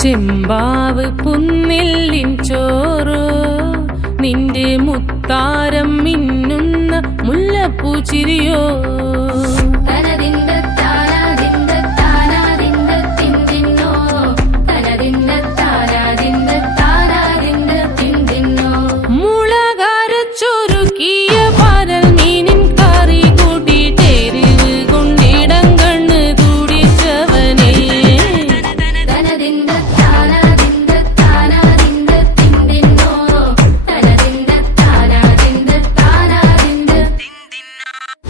ചെമ്പാവ് പുന്നില്ലിൻ ചോറോ നിന്റെ മുത്താരം മിന്നുന്ന മുല്ലപ്പൂച്ചിരിയോ മുളകരച്ചൊരുക്കിയ പരൽ മീനിൻ കറി കൂട്ടി തേരിവ് കൊണ്ടിടം കണ്ണ് തുടിച്ചവനേ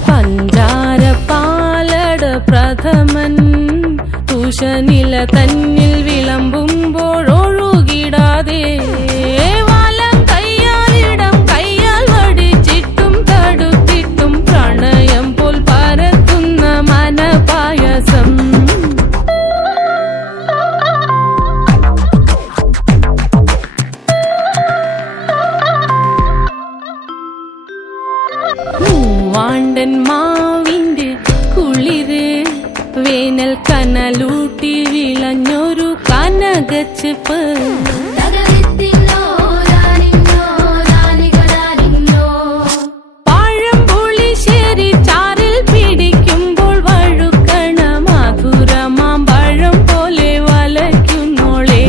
പഞ്ചാര പാലട പ്രഥമൻ തുഷനില തന്നിൽ വിളമ്പുമ്പോഴൊഴുകിടാതെ വലം കയ്യാലിടം കയ്യാൽ വടിച്ചിട്ടും തടുത്തിട്ടും പ്രണയം പോൽ പരത്തുന്ന മനപായസം മൂവാണ്ടൻ മാവിന്റെ കുളിര് വേനൽ കനലൂട്ടി വിളഞ്ഞൊരു കനകച്ചെപ്പ് പഴംപുളിശ്ശേരി ചാറിൽ പിടിക്കുമ്പോൾ വഴുക്കണ മധുരമാം പഴം പോലെ വലയ്ക്കുന്നോളേ